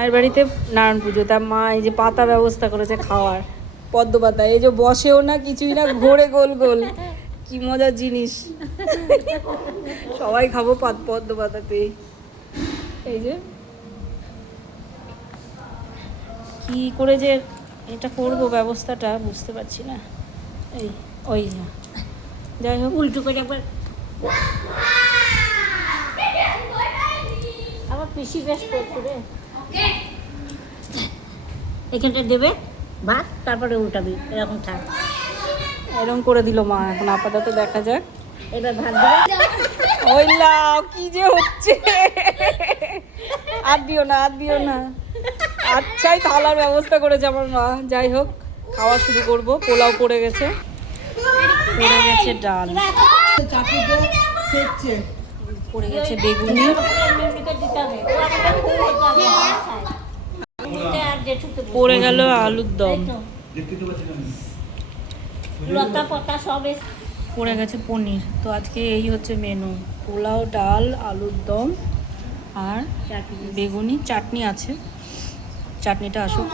মায়ের বাড়িতে নারায়ণ পুজো, তার মা এই যে পাতা ব্যবস্থা করেছে খাওয়ার, পদ্ম পাতা, এই যে বসেও না কিছুই না, ঘোরে গোল গোল, কি মজার জিনিস। সবাই খাবো পদ্ম পাতাতে। এই যে কি করে যে এটা করবো ব্যবস্থাটা বুঝতে পারছি না। এই ওই যাই হোক, উল্টো করে একবার আবার পিসি বেশ করতো রে। এখানটা দেবে ভাত, তারপরে উল্টাবি, এরকম থাক। এরকম করে দিল মা, এখন আপাতত দেখা যাক। এবার ভাত দেবে। ওই লাও কি যে হচ্ছে, আর দিও না আর দিও না। আচ্ছাই থালার ব্যবস্থা করেছে আমার মা। যাই হোক, খাওয়া শুরু করব। পোলাও পড়ে গেছে, পড়ে গেছে ডাল, পড়ে গেছে বেগুনি, পড়ে গেল আলুর দম, লতা পাতা সব পড়ে গেছে পনির। তো আজকে এই হচ্ছে মেনু, পোলাও, ডাল, আলুর দম আর বেগুনি, চাটনি আছে। চাটনিটা আসুক।